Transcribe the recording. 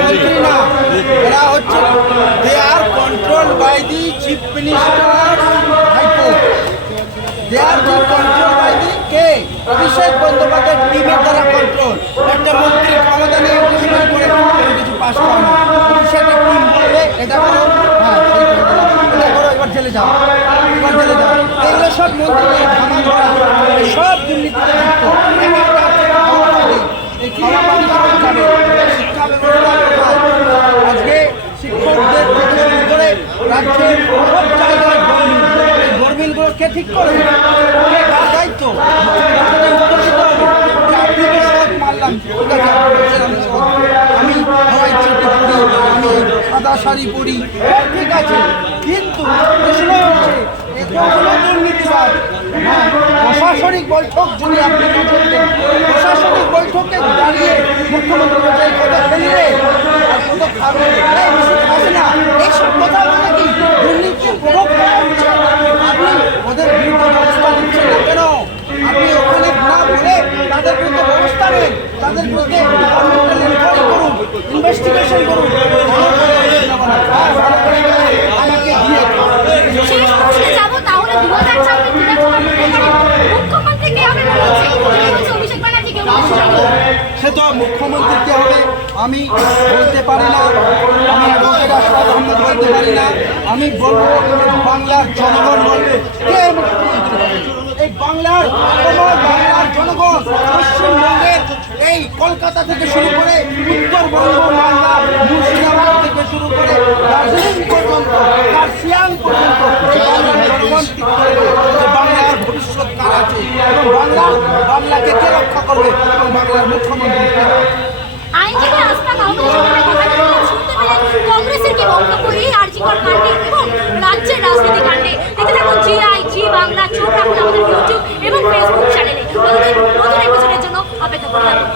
মন্ত্রী না, এরা হচ্ছে they are control by the chief minister high court. They are be control by the কে অভিষেক বন্দ্যোপাধ্যায়ের টিমের দ্বারা কন্ট্রোল। একটা মন্ত্রীর ক্ষমতা নিয়ে ডিসিশন করে কিছু পাস করে না। অভিষেকের টিম বলবে এটা করো, হ্যাঁ এটা করো, এবার জেলে যাও, এবার জেলে যাও। এগুলো সব মন্ত্রীদের ধামা ধরা, সব দুর্নীতিতে যুক্ত। এই খাওয়া পানি যাবে, শিক্ষা ব্যবস্থা কোথায়? আজকে শিক্ষকদের থেকে শুরু করে রাজ্যের সব জায়গায় গরমিলগুলো কে ঠিক করবে? কে কার দায়িত্ব? উত্তর দিতে হবে যে আপনি তো সব মারলাম, ঠিক আছে আমি হাওয়াই চটি পড়ি, আমি সাদা শাড়ি পরি, ঠিক আছে, কিন্তু প্রশ্ন হচ্ছে এগুলো দুর্নীতিবাদ। হ্যাঁ, প্রশাসনিক বৈঠক যদি আপনি প্রশাসনিক বৈঠকে দাঁড়িয়ে মুখ্যমন্ত্রী বলছে কত ফেলবে আর কত খাবে, আসে না এইসব কথা বলে কি দুর্নীতি প্রভাব হচ্ছে? আপনি ওদের বিরুদ্ধে ব্যবস্থা নিচ্ছেন না কেন? আপনি ওখানে না বলে তাদের বিরুদ্ধে ব্যবস্থা নেন, তাদের বিরুদ্ধে ইনকোয়ারি করুন, ইনভেস্টিগেশন করুন। আমাকে দিয়ে সে তো মুখ্যমন্ত্রীকে হবে, আমি বলতে পারি না, আমি অ্যাডভোকেট আশরাফ আহমেদ বলতে পারি না। আমি বলবো বাংলার জনগণ বলবে কে মুখ্যমন্ত্রী। এই বাংলার বাংলার জনগণ পশ্চিমবঙ্গের এই কলকাতা থেকে শুরু করে উত্তরবঙ্গ, বাংলা, মুর্শিদাবাদ থেকে শুরু করে দার্জিলিং পর্যন্ত, কার্শিয়াং পর্যন্ত বাংলার জনগণ ঠিক করবে যে বাংলার ভবিষ্যৎ কার আছে এবং বাংলাকে কে রক্ষা করবে এবং বাংলার মুখ্যমন্ত্রী। আইনজীবী আশরাফ আহমেদের সঙ্গে কথা বলতে শুনতে পেলেন কংগ্রেসের কি বক্তব্য এই আরজিকর